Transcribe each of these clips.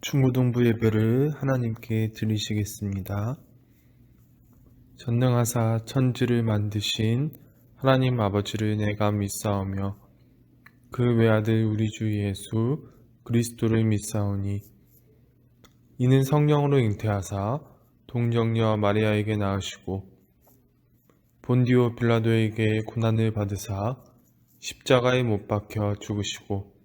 중고등부 예배를 하나님께 드리시겠습니다. 전능하사 천지를 만드신 하나님 아버지를 내가 믿사오며 그 외아들 우리 주 예수 그리스도를 믿사오니 이는 성령으로 잉태하사 동정녀 마리아에게 낳으시고 본디오 빌라도에게 고난을 받으사 십자가에 못 박혀 죽으시고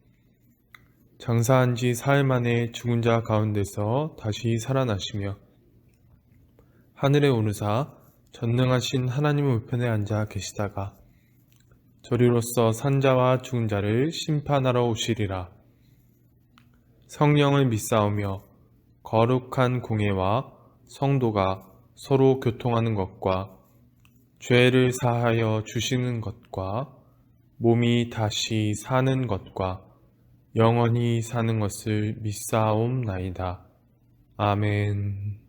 장사한 지 사흘 만에 죽은 자 가운데서 다시 살아나시며 하늘에 오르사 전능하신 하나님 우편에 앉아 계시다가 저리로서 산자와 죽은 자를 심판하러 오시리라. 성령을 믿사오며 거룩한 공예와 성도가 서로 교통하는 것과 죄를 사하여 주시는 것과 몸이 다시 사는 것과 영원히 사는 것을 믿사옵나이다. 아멘.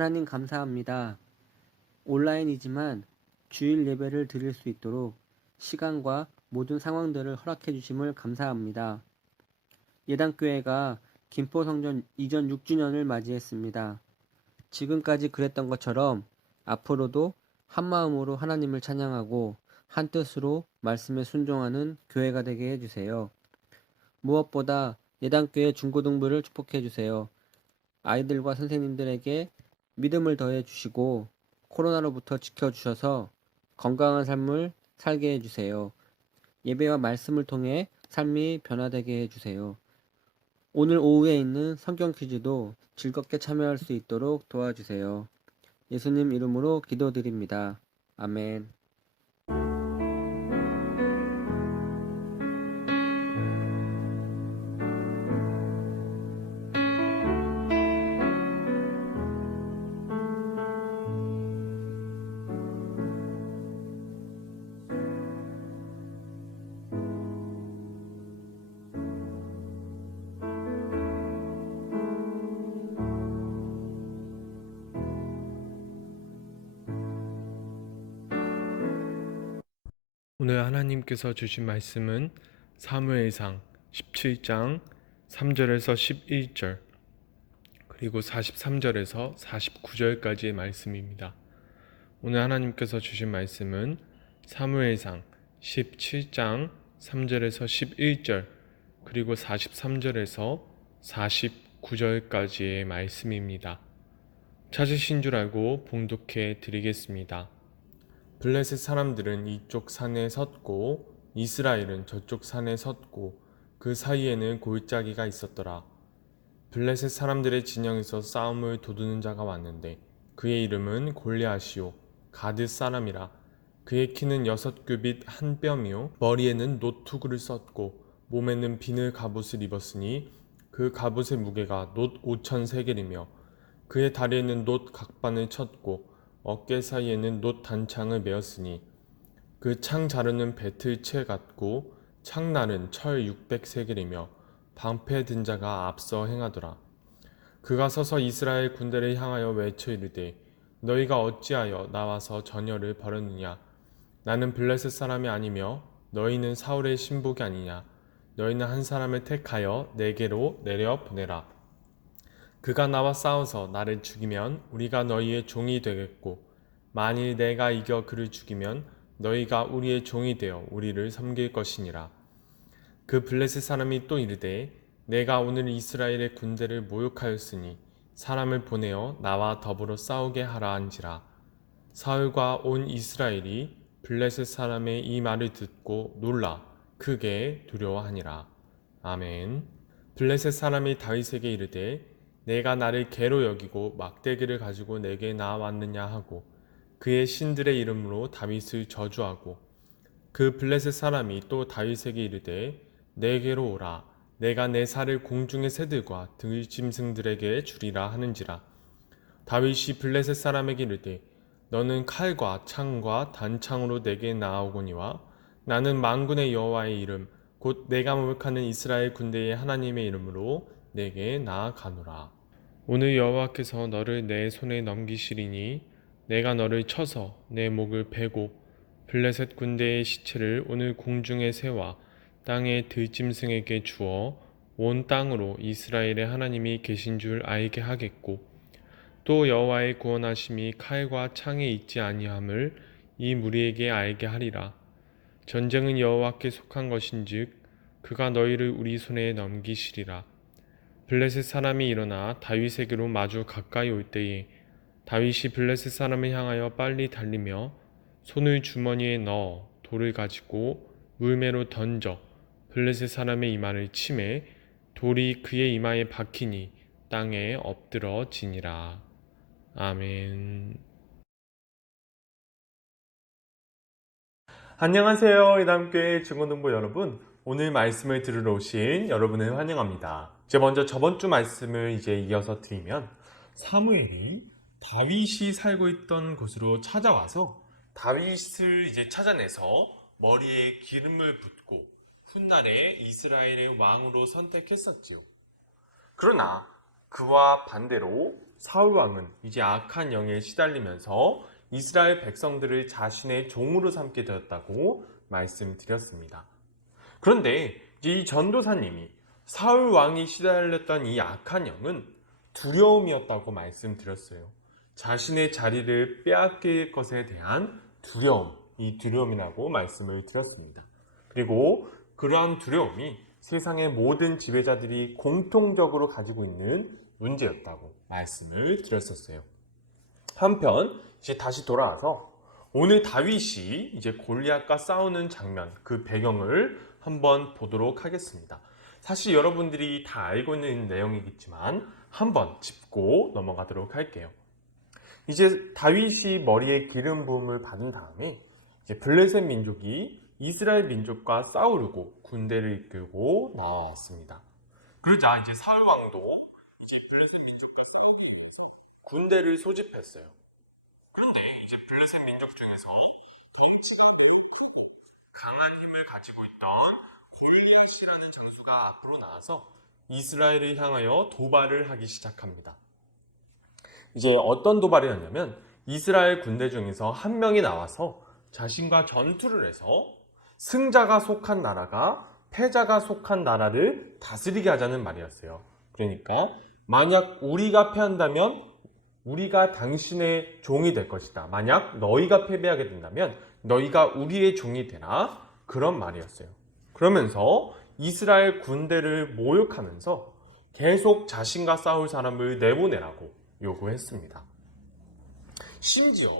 하나님 감사합니다. 온라인이지만 주일 예배를 드릴 수 있도록 시간과 모든 상황들을 허락해 주심을 감사합니다. 예당교회가 김포성전 이전 6주년을 맞이했습니다. 지금까지 그랬던 것처럼 앞으로도 한마음으로 하나님을 찬양하고 한뜻으로 말씀에 순종하는 교회가 되게 해주세요. 무엇보다 예당교회 중고등부를 축복해 주세요. 아이들과 선생님들에게 믿음을 더해 주시고 코로나로부터 지켜주셔서 건강한 삶을 살게 해주세요. 예배와 말씀을 통해 삶이 변화되게 해주세요. 오늘 오후에 있는 성경 퀴즈도 즐겁게 참여할 수 있도록 도와주세요. 예수님 이름으로 기도드립니다. 아멘. 오늘 하나님께서 주신 말씀은 사무엘상 17장 3절에서 11절 그리고 43절에서 49절까지의 말씀입니다. 오늘 하나님께서 주신 말씀은 사무엘상 17장 3절에서 11절 그리고 43절에서 49절까지의 말씀입니다. 찾으신 줄 알고 봉독해 드리겠습니다. 블레셋 사람들은 이쪽 산에 섰고 이스라엘은 저쪽 산에 섰고 그 사이에는 골짜기가 있었더라. 블레셋 사람들의 진영에서 싸움을 도두는 자가 왔는데 그의 이름은 골리앗이요 가드 사람이라. 그의 키는 6규빗 한 뼘이요 머리에는 노투구를 썼고 몸에는 비늘 갑옷을 입었으니 그 갑옷의 무게가 놋 5천 세겔이며 그의 다리에는 놋 각반을 쳤고 어깨 사이에는 놋 단창을 메었으니 그 창 자루는 배틀채 같고 창날은 철 600세겔이며 방패 든 자가 앞서 행하더라. 그가 서서 이스라엘 군대를 향하여 외쳐 이르되 너희가 어찌하여 나와서 전열을 벌였느냐. 나는 블레셋 사람이 아니며 너희는 사울의 신복이 아니냐. 너희는 한 사람을 택하여 내게로 내려 보내라. 그가 나와 싸워서 나를 죽이면 우리가 너희의 종이 되겠고 만일 내가 이겨 그를 죽이면 너희가 우리의 종이 되어 우리를 섬길 것이니라. 그 블레셋 사람이 또 이르되 내가 오늘 이스라엘의 군대를 모욕하였으니 사람을 보내어 나와 더불어 싸우게 하라 한지라. 사울과 온 이스라엘이 블레셋 사람의 이 말을 듣고 놀라 크게 두려워하니라. 아멘. 블레셋 사람이 다윗에게 이르되 내가 나를 개로 여기고 막대기를 가지고 내게 나왔느냐 하고 그의 신들의 이름으로 다윗을 저주하고 그 블레셋 사람이 또 다윗에게 이르되 내게로 오라. 내가 내 살을 공중의 새들과 들짐승들에게 주리라 하는지라. 다윗이 블레셋 사람에게 이르되 너는 칼과 창과 단창으로 내게 나아오거니와 나는 만군의 여호와의 이름 곧 내가 모욕하는 이스라엘 군대의 하나님의 이름으로 내게 나아가노라. 오늘 여호와께서 너를 내 손에 넘기시리니 내가 너를 쳐서 내 목을 베고 블레셋 군대의 시체를 오늘 공중에 세워 땅의 들짐승에게 주어 온 땅으로 이스라엘의 하나님이 계신 줄 알게 하겠고 또 여호와의 구원하심이 칼과 창에 있지 아니함을 이 무리에게 알게 하리라. 전쟁은 여호와께 속한 것인즉 그가 너희를 우리 손에 넘기시리라. 블레셋 사람이 일어나 다윗에게로 마주 가까이 올 때에 다윗이 블레셋 사람을 향하여 빨리 달리며 손을 주머니에 넣어 돌을 가지고 물매로 던져 블레셋 사람의 이마를 치매 돌이 그의 이마에 박히니 땅에 엎드러지니라. 아멘. 안녕하세요. 이담교회 증거동부 여러분. 오늘 말씀을 들으러 오신 여러분을 환영합니다. 먼저 저번 주 말씀을 이어서 드리면 사무엘이 다윗이 살고 있던 곳으로 찾아와서 다윗을 찾아내서 머리에 기름을 붓고 훗날에 이스라엘의 왕으로 선택했었지요. 그러나 그와 반대로 사울 왕은 악한 영에 시달리면서 이스라엘 백성들을 자신의 종으로 삼게 되었다고 말씀드렸습니다. 그런데 이 전도사님이 사울 왕이 시달렸던 이 악한 영은 두려움이었다고 말씀드렸어요. 자신의 자리를 빼앗길 것에 대한 두려움, 이 두려움이라고 말씀을 드렸습니다. 그리고 그러한 두려움이 세상의 모든 지배자들이 공통적으로 가지고 있는 문제였다고 말씀을 드렸었어요. 한편 다시 돌아와서 오늘 다윗이 골리앗과 싸우는 장면, 그 배경을 한번 보도록 하겠습니다. 사실 여러분들이 다 알고 있는 내용이겠지만 한번 짚고 넘어가도록 할게요. 다윗이 머리에 기름 부음을 받은 다음에 블레셋 민족이 이스라엘 민족과 싸우려고 군대를 이끌고 나왔습니다. 그러자 사울 왕도 블레셋 민족과 싸우기 위해서 군대를 소집했어요. 그런데 블레셋 민족 중에서 덩치가 너무 크고 강한 힘을 가지고 있던 골리앗이라는 장수가 앞으로 나와서 이스라엘을 향하여 도발을 하기 시작합니다. 어떤 도발이었냐면 이스라엘 군대 중에서 한 명이 나와서 자신과 전투를 해서 승자가 속한 나라가 패자가 속한 나라를 다스리게 하자는 말이었어요. 그러니까 만약 우리가 패한다면 우리가 당신의 종이 될 것이다. 만약 너희가 패배하게 된다면 너희가 우리의 종이 되라. 그런 말이었어요. 그러면서 이스라엘 군대를 모욕하면서 계속 자신과 싸울 사람을 내보내라고 요구했습니다. 심지어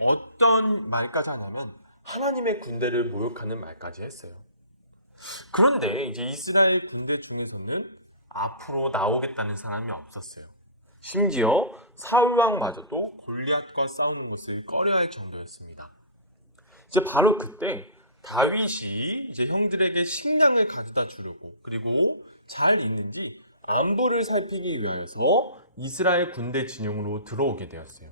어떤 말까지 하냐면 하나님의 군대를 모욕하는 말까지 했어요. 그런데 이스라엘 군대 중에서는 앞으로 나오겠다는 사람이 없었어요. 심지어 사울 왕마저도 골리앗과 싸우는 것을 꺼려할 정도였습니다. 바로 그때 다윗이 형들에게 식량을 가져다 주려고 그리고 잘 있는지 안부를 살피기 위해서 이스라엘 군대 진영으로 들어오게 되었어요.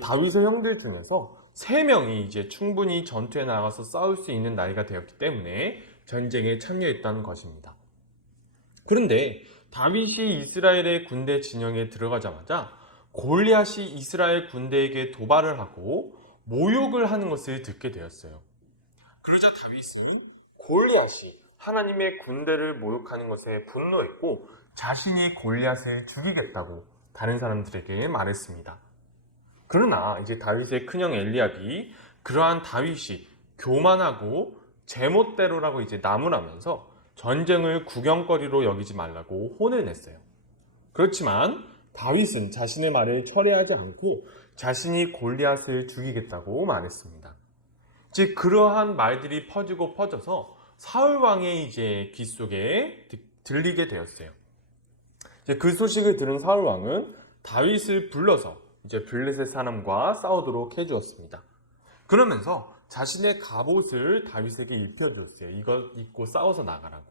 다윗의 형들 중에서 3명이 충분히 전투에 나가서 싸울 수 있는 나이가 되었기 때문에 전쟁에 참여했다는 것입니다. 그런데 다윗이 이스라엘의 군대 진영에 들어가자마자 골리앗이 이스라엘 군대에게 도발을 하고 모욕을 하는 것을 듣게 되었어요. 그러자 다윗은 골리앗이 하나님의 군대를 모욕하는 것에 분노했고 자신이 골리앗을 죽이겠다고 다른 사람들에게 말했습니다. 그러나 다윗의 큰형 엘리압이 그러한 다윗이 교만하고 제멋대로라고 나무라면서 전쟁을 구경거리로 여기지 말라고 혼을 냈어요. 그렇지만 다윗은 자신의 말을 철회하지 않고 자신이 골리앗을 죽이겠다고 말했습니다. 그러한 말들이 퍼지고 퍼져서 사울 왕의 귀 속에 들리게 되었어요. 그 소식을 들은 사울 왕은 다윗을 불러서 블레셋 사람과 싸우도록 해주었습니다. 그러면서 자신의 갑옷을 다윗에게 입혀줬어요. 이걸 입고 싸워서 나가라고.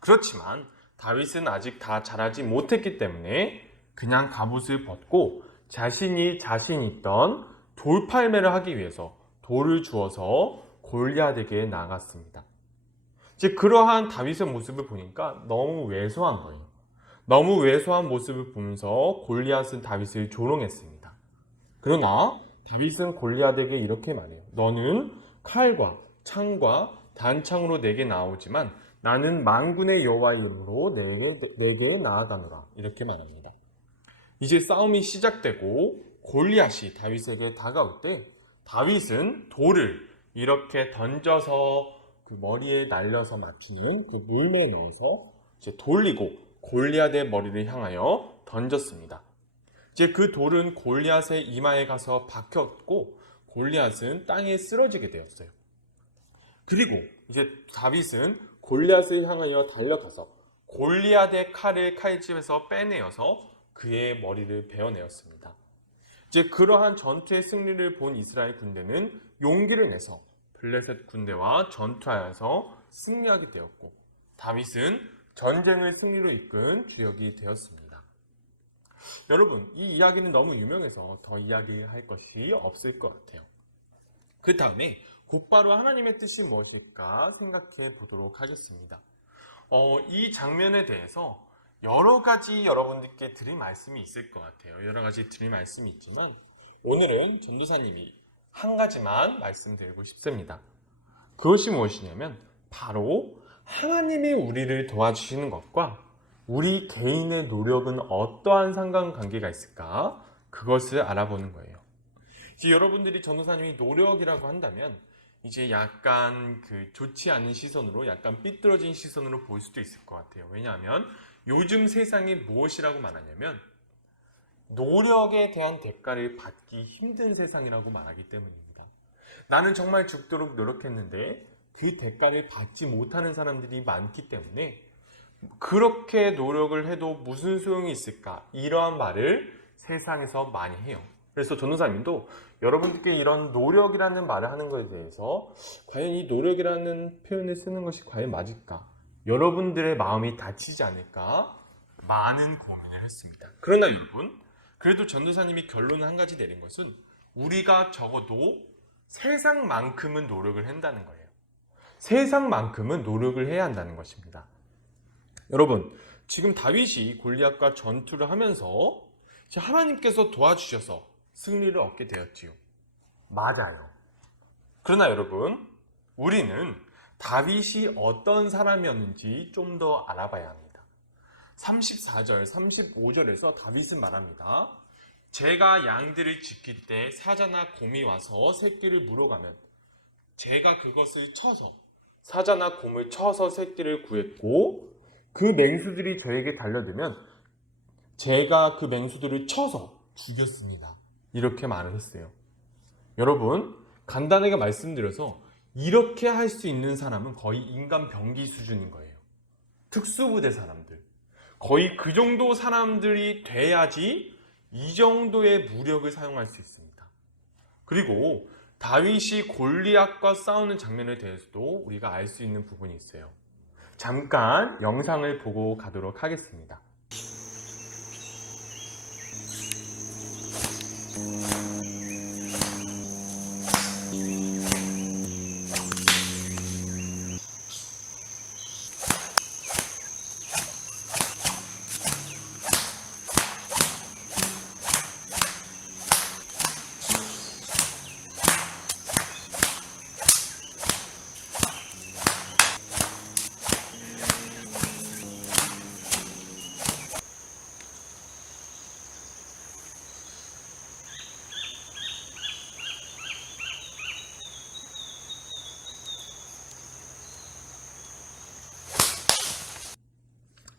그렇지만 다윗은 아직 다 잘하지 못했기 때문에 그냥 갑옷을 벗고 자신이 자신 있던 돌팔매를 하기 위해서 돌을 주어서 골리앗에게 나갔습니다. 이제 그러한 다윗의 모습을 보니까 너무 왜소한 거예요. 너무 왜소한 모습을 보면서 골리앗은 다윗을 조롱했습니다. 그러나 다윗은 골리앗에게 이렇게 말해요. 너는 칼과 창과 단창으로 내게 나오지만 나는 만군의 여호와의 이름으로 내게 나아가노라. 이렇게 말합니다. 이제 싸움이 시작되고 골리앗이 다윗에게 다가올 때 다윗은 돌을 이렇게 던져서 그 머리에 날려서 맞히는 그 물매에 넣어서 이제 돌리고 골리앗의 머리를 향하여 던졌습니다. 이제 그 돌은 골리앗의 이마에 가서 박혔고 골리앗은 땅에 쓰러지게 되었어요. 그리고 이제 다윗은 골리앗을 향하여 달려가서 골리앗의 칼을 칼집에서 빼내어서 그의 머리를 베어내었습니다. 이제 그러한 전투의 승리를 본 이스라엘 군대는 용기를 내서 블레셋 군대와 전투하여서 승리하게 되었고 다윗은 전쟁을 승리로 이끈 주역이 되었습니다. 여러분, 이 이야기는 너무 유명해서 더 이야기할 것이 없을 것 같아요. 그 다음에 곧바로 하나님의 뜻이 무엇일까 생각해 보도록 하겠습니다. 이 장면에 대해서 여러 가지 여러분들께 드릴 말씀이 있을 것 같아요. 여러 가지 드릴 말씀이 있지만 오늘은 전도사님이 한 가지만 말씀드리고 싶습니다. 그것이 무엇이냐면 바로 하나님이 우리를 도와주시는 것과 우리 개인의 노력은 어떠한 상관관계가 있을까? 그것을 알아보는 거예요. 이제 여러분들이 전도사님이 노력이라고 한다면 이제 약간 그 좋지 않은 시선으로 약간 삐뚤어진 시선으로 볼 수도 있을 것 같아요. 왜냐하면 요즘 세상이 무엇이라고 말하냐면 노력에 대한 대가를 받기 힘든 세상이라고 말하기 때문입니다. 나는 정말 죽도록 노력했는데 그 대가를 받지 못하는 사람들이 많기 때문에 그렇게 노력을 해도 무슨 소용이 있을까? 이러한 말을 세상에서 많이 해요. 그래서 전도사님도 여러분들께 이런 노력이라는 말을 하는 것에 대해서 과연 이 노력이라는 표현을 쓰는 것이 과연 맞을까? 여러분들의 마음이 다치지 않을까? 많은 고민을 했습니다. 그러나 여러분, 그래도 전도사님이 결론을 한 가지 내린 것은 우리가 적어도 세상만큼은 노력을 한다는 거예요. 세상만큼은 노력을 해야 한다는 것입니다. 여러분, 지금 다윗이 골리앗과 전투를 하면서 하나님께서 도와주셔서 승리를 얻게 되었지요. 맞아요. 그러나 여러분, 우리는 다윗이 어떤 사람이었는지 좀 더 알아봐야 합니다. 34절, 35절에서 다윗은 말합니다. 제가 양들을 지킬 때 사자나 곰이 와서 새끼를 물어가면 제가 그것을 쳐서 사자나 곰을 쳐서 새끼를 구했고 그 맹수들이 저에게 달려들면 제가 그 맹수들을 쳐서 죽였습니다. 이렇게 말을 했어요. 여러분, 간단하게 말씀드려서 이렇게 할 수 있는 사람은 거의 인간 병기 수준인 거예요. 특수부대 사람들. 거의 그 정도 사람들이 돼야지 이 정도의 무력을 사용할 수 있습니다. 그리고 다윗이 골리앗과 싸우는 장면에 대해서도 우리가 알 수 있는 부분이 있어요. 잠깐 영상을 보고 가도록 하겠습니다.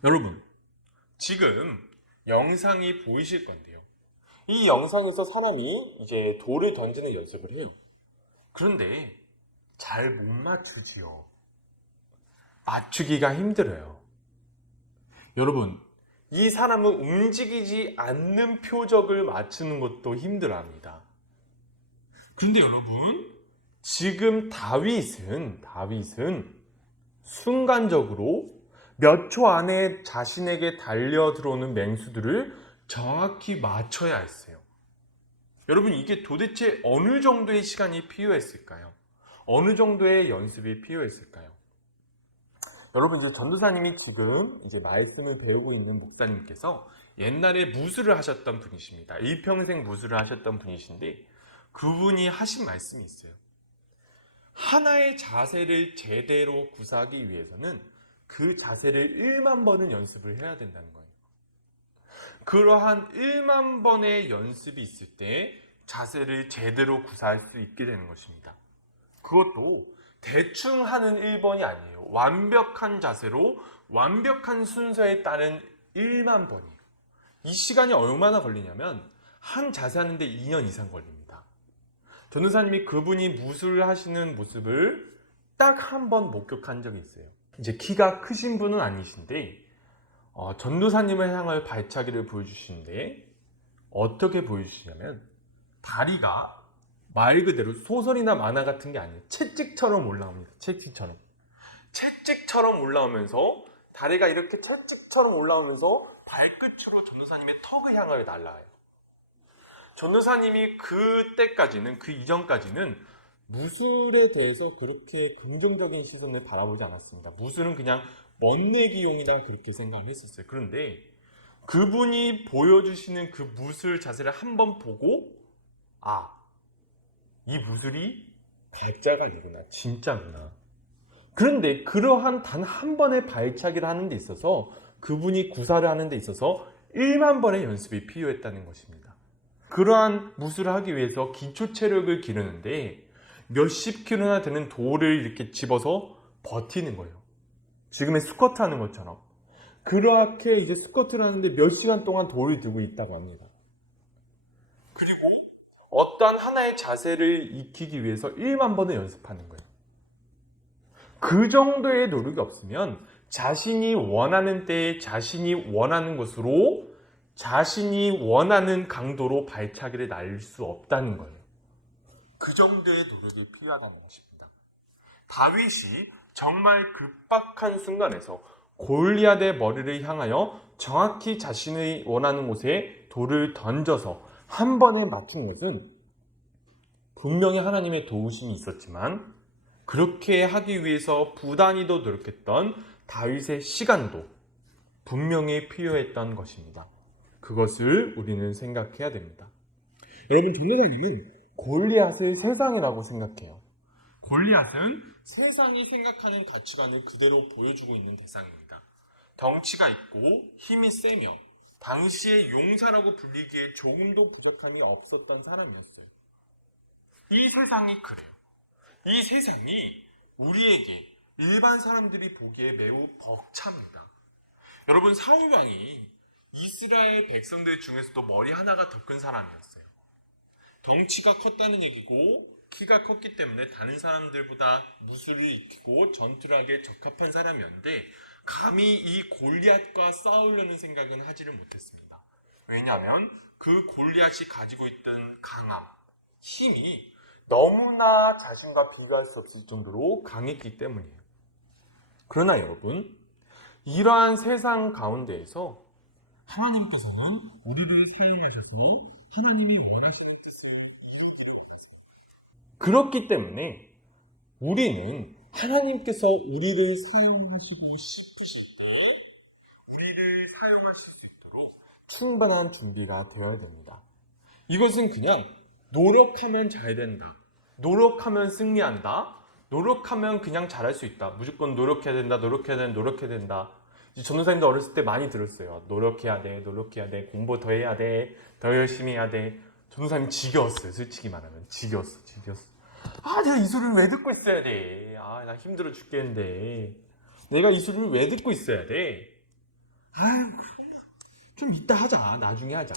여러분, 지금 영상이 보이실 건데요. 이 영상에서 사람이 이제 돌을 던지는 연습을 해요. 그런데 잘 못 맞추지요. 맞추기가 힘들어요. 여러분, 이 사람은 움직이지 않는 표적을 맞추는 것도 힘들어합니다. 근데 여러분, 지금 다윗은 순간적으로 몇 초 안에 자신에게 달려들어오는 맹수들을 정확히 맞춰야 했어요. 여러분, 이게 도대체 어느 정도의 시간이 필요했을까요? 어느 정도의 연습이 필요했을까요? 여러분 이제 전도사님이 지금 이제 말씀을 배우고 있는 목사님께서 옛날에 무술을 하셨던 분이십니다. 일평생 무술을 하셨던 분이신데 그분이 하신 말씀이 있어요. 하나의 자세를 제대로 구사하기 위해서는 그 자세를 1만 번은 연습을 해야 된다는 거예요. 그러한 1만 번의 연습이 있을 때 자세를 제대로 구사할 수 있게 되는 것입니다. 그것도 대충 하는 1번이 아니에요. 완벽한 자세로 완벽한 순서에 따른 1만 번이에요. 이 시간이 얼마나 걸리냐면 한 자세 하는데 2년 이상 걸립니다. 전도사님이 그분이 무술을 하시는 모습을 딱 한 번 목격한 적이 있어요. 이제 키가 크신 분은 아니신데 전도사님을 향할 발차기를 보여주시는데 어떻게 보여주시냐면 다리가 말 그대로 소설이나 만화 같은 게 아니에요. 채찍처럼 올라옵니다. 채찍처럼 올라오면서 다리가 이렇게 채찍처럼 올라오면서 발끝으로 전도사님의 턱을 향하여 날아가요. 전도사님이 그때까지는 그 이전까지는 무술에 대해서 그렇게 긍정적인 시선을 바라보지 않았습니다. 무술은 그냥 멋내기용이다 그렇게 생각을 했었어요. 그런데 그분이 보여주시는 그 무술 자세를 한번 보고 이 무술이 가짜가 아니구나, 진짜구나. 그런데 그러한 단 한 번의 발차기를 하는 데 있어서 그분이 구사를 하는 데 있어서 1만 번의 연습이 필요했다는 것입니다. 그러한 무술을 하기 위해서 기초 체력을 기르는데 몇십 킬로나 되는 돌을 이렇게 집어서 버티는 거예요. 지금의 스쿼트 하는 것처럼. 그렇게 이제 스쿼트를 하는데 몇 시간 동안 돌을 들고 있다고 합니다. 그리고 어떠한 하나의 자세를 익히기 위해서 1만 번을 연습하는 거예요. 그 정도의 노력이 없으면 자신이 원하는 때에 자신이 원하는 것으로 자신이 원하는 강도로 발차기를 날 수 없다는 거예요. 그 정도의 노력이 필요하다는 것입니다. 다윗이 정말 급박한 순간에서 골리앗의 머리를 향하여 정확히 자신이 원하는 곳에 돌을 던져서 한 번에 맞춘 것은 분명히 하나님의 도우심이 있었지만 그렇게 하기 위해서 부단히도 노력했던 다윗의 시간도 분명히 필요했던 것입니다. 그것을 우리는 생각해야 됩니다. 여러분, 전도사님은 골리앗을 세상이라고 생각해요. 골리앗은 세상이 생각하는 가치관을 그대로 보여주고 있는 대상입니다. 덩치가 있고 힘이 세며 당시의 용사라고 불리기에 조금도 부족함이 없었던 사람이었어요. 이 세상이 그래요. 이 세상이 우리에게 일반 사람들이 보기에 매우 벅찹니다. 여러분, 사울 왕이 이스라엘 백성들 중에서도 머리 하나가 더 큰 사람이었어요. 덩치가 컸다는 얘기고 키가 컸기 때문에 다른 사람들보다 무술을 익히고 전투를 하기에 적합한 사람이었는데 감히 이 골리앗과 싸우려는 생각은 하지를 못했습니다. 왜냐하면 그 골리앗이 가지고 있던 강함, 힘이 너무나 자신과 비교할 수 없을 정도로 강했기 때문이에요. 그러나 여러분, 이러한 세상 가운데에서 하나님께서는 우리를 사용하셔서 하나님이 원하시는 뜻을 그렇기 때문에 우리는 하나님께서 우리를 사용하시고 싶으실 때 우리를 사용하실 수 있도록 충분한 준비가 되어야 됩니다. 이것은 그냥 노력하면 잘 된다, 노력하면 승리한다, 노력하면 그냥 잘할 수 있다, 무조건 노력해야 된다, 노력해야 된다. 전도사님도 어렸을 때 많이 들었어요. 노력해야 돼, 공부 더 해야 돼, 더 열심히 해야 돼. 전도사님 지겨웠어요. 솔직히 말하면 지겨웠어. 내가 이 소리를 왜 듣고 있어야 돼? 나 힘들어 죽겠는데 내가 이 소리를 왜 듣고 있어야 돼? 좀 이따 하자, 나중에 하자,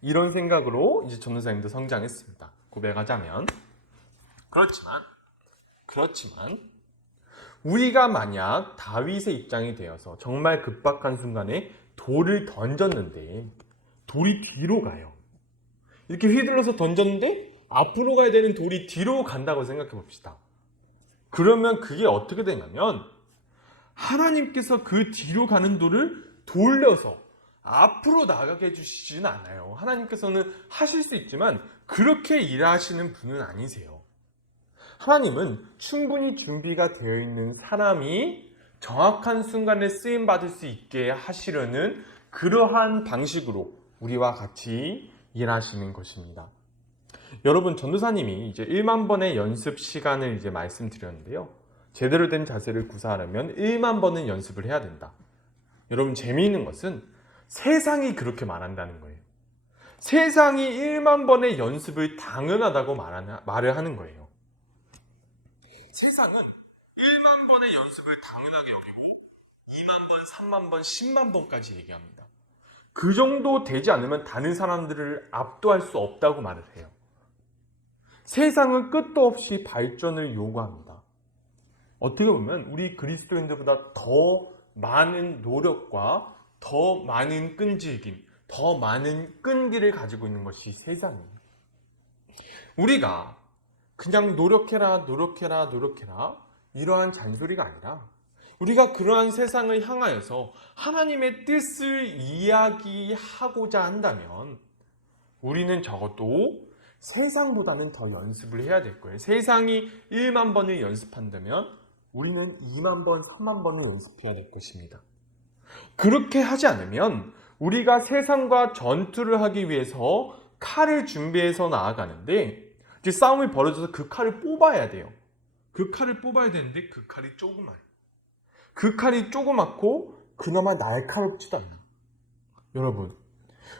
이런 생각으로 이제 전도사님도 성장했습니다. 고백하자면. 그렇지만 우리가 만약 다윗의 입장이 되어서 정말 급박한 순간에 돌을 던졌는데 돌이 뒤로 가요. 이렇게 휘둘러서 던졌는데 앞으로 가야 되는 돌이 뒤로 간다고 생각해 봅시다. 그러면 그게 어떻게 되냐면 하나님께서 그 뒤로 가는 돌을 돌려서 앞으로 나가게 해주시지는 않아요. 하나님께서는 하실 수 있지만 그렇게 일하시는 분은 아니세요. 하나님은 충분히 준비가 되어 있는 사람이 정확한 순간에 쓰임 받을 수 있게 하시려는 그러한 방식으로 우리와 같이 일하시는 것입니다. 여러분, 전도사님이 이제 1만 번의 연습 시간을 이제 말씀드렸는데요. 제대로 된 자세를 구사하려면 1만 번은 연습을 해야 된다. 여러분, 재미있는 것은 세상이 그렇게 말한다는 거예요. 세상이 1만 번의 연습을 당연하다고 말을 하는 거예요. 세상은 1만 번의 연습을 당연하게 여기고 2만 번, 3만 번, 10만 번까지 얘기합니다. 그 정도 되지 않으면 다른 사람들을 압도할 수 없다고 말을 해요. 세상은 끝도 없이 발전을 요구합니다. 어떻게 보면 우리 그리스도인들보다 더 많은 노력과 더 많은 끈질김, 더 많은 끈기를 가지고 있는 것이 세상이에요. 우리가 그냥 노력해라 이러한 잔소리가 아니라 우리가 그러한 세상을 향하여서 하나님의 뜻을 이야기하고자 한다면 우리는 적어도 세상보다는 더 연습을 해야 될 거예요. 세상이 1만 번을 연습한다면 우리는 2만 번, 3만 번을 연습해야 될 것입니다. 그렇게 하지 않으면 우리가 세상과 전투를 하기 위해서 칼을 준비해서 나아가는데 이제 싸움이 벌어져서 그 칼을 뽑아야 돼요. 그 칼을 뽑아야 되는데 그 칼이 조그마해요. 그 칼이 조그맣고 그나마 날카롭지도 않아요. 여러분,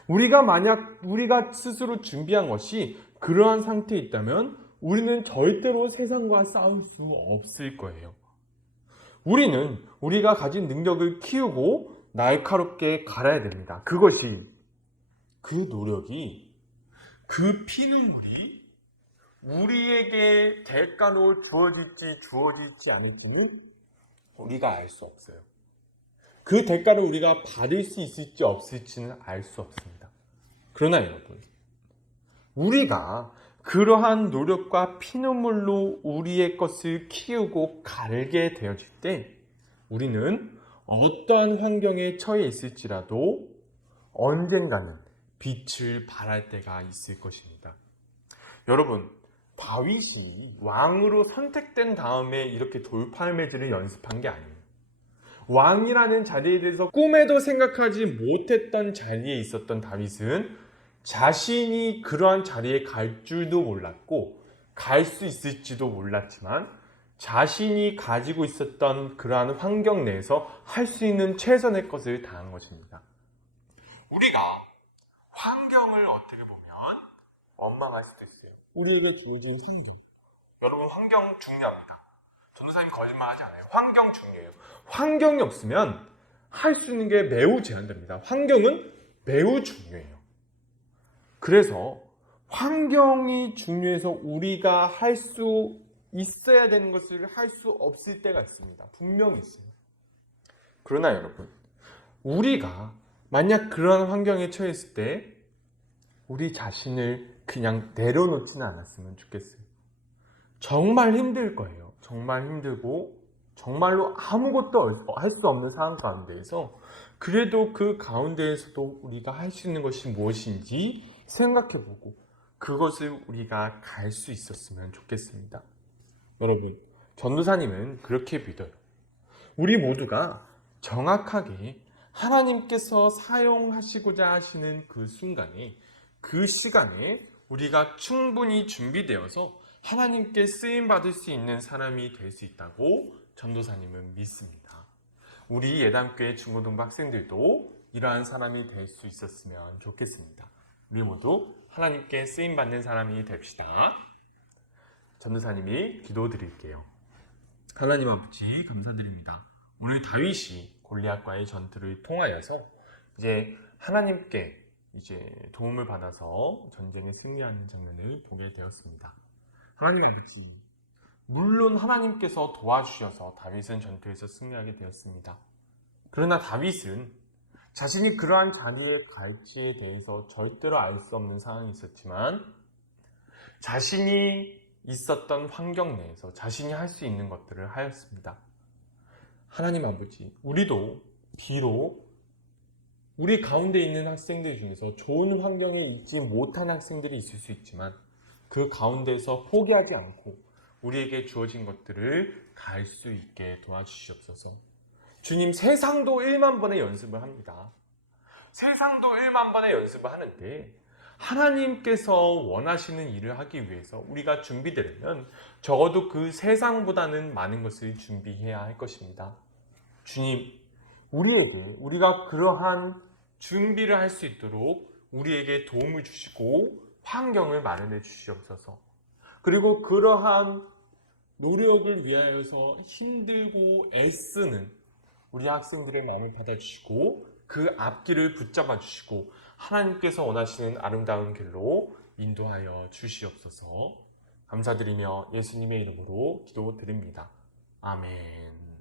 우리가 스스로 준비한 것이 그러한 상태에 있다면 우리는 절대로 세상과 싸울 수 없을 거예요. 우리는 우리가 가진 능력을 키우고 날카롭게 갈아야 됩니다. 그것이, 그 노력이, 그 피눈물이 우리에게 대가로 주어질지 않을지는 우리가 알 수 없어요. 그 대가를 우리가 받을 수 있을지 없을지는 알 수 없습니다. 그러나 여러분, 우리가 그러한 노력과 피눈물로 우리의 것을 키우고 갈게 되어질 때 우리는 어떠한 환경에 처해 있을지라도 언젠가는 빛을 발할 때가 있을 것입니다. 여러분, 다윗이 왕으로 선택된 다음에 이렇게 돌팔매질을 연습한 게 아니에요. 왕이라는 자리에 대해서 꿈에도 생각하지 못했던 자리에 있었던 다윗은 자신이 그러한 자리에 갈 줄도 몰랐고 갈 수 있을지도 몰랐지만 자신이 가지고 있었던 그러한 환경 내에서 할 수 있는 최선의 것을 다한 것입니다. 우리가 환경을 어떻게 보면 원망할 수도 있어요. 우리에게 주어진 환경. 여러분, 환경 중요합니다. 전도사님 거짓말하지 않아요. 환경 중요해요. 환경이 없으면 할 수 있는 게 매우 제한됩니다. 환경은 매우 중요해요. 그래서 환경이 중요해서 우리가 할 수 있어야 되는 것을 할 수 없을 때가 있습니다. 분명히 있어요. 그러나 여러분, 우리가 만약 그런 환경에 처했을 때 우리 자신을 그냥 내려놓지는 않았으면 좋겠어요. 정말 힘들 거예요. 정말 힘들고 정말로 아무것도 할 수 없는 상황 가운데에서 그래도 그 가운데에서도 우리가 할 수 있는 것이 무엇인지 생각해보고 그것을 우리가 갈 수 있었으면 좋겠습니다. 여러분, 전도사님은 그렇게 믿어요. 우리 모두가 정확하게 하나님께서 사용하시고자 하시는 그 순간에, 그 시간에 우리가 충분히 준비되어서 하나님께 쓰임받을 수 있는 사람이 될 수 있다고 전도사님은 믿습니다. 우리 예담교회 중고등부 학생들도 이러한 사람이 될 수 있었으면 좋겠습니다. 우리 모두 하나님께 쓰임받는 사람이 됩시다. 전도사님이 기도드릴게요. 하나님 아버지, 감사드립니다. 오늘 다윗이 골리앗과의 전투를 통하여서 이제 하나님께 도움을 받아서 전쟁에 승리하는 장면을 보게 되었습니다. 하나님 아버지, 물론 하나님께서 도와주셔서 다윗은 전투에서 승리하게 되었습니다. 그러나 다윗은 자신이 그러한 자리에 갈지에 대해서 절대로 알 수 없는 상황이 있었지만 자신이 있었던 환경 내에서 자신이 할 수 있는 것들을 하였습니다. 하나님 아버지, 우리도 비록 우리 가운데 있는 학생들 중에서 좋은 환경에 있지 못한 학생들이 있을 수 있지만 그 가운데서 포기하지 않고 우리에게 주어진 것들을 갈 수 있게 도와주시옵소서. 주님, 세상도 1만 번의 연습을 합니다. 세상도 1만 번의 연습을 하는데 하나님께서 원하시는 일을 하기 위해서 우리가 준비되려면 적어도 그 세상보다는 많은 것을 준비해야 할 것입니다. 주님, 우리가 그러한 준비를 할 수 있도록 우리에게 도움을 주시고 환경을 마련해 주시옵소서. 그리고 그러한 노력을 위하여서 힘들고 애쓰는 우리 학생들의 마음을 받아주시고 그 앞길을 붙잡아 주시고 하나님께서 원하시는 아름다운 길로 인도하여 주시옵소서. 감사드리며 예수님의 이름으로 기도드립니다. 아멘.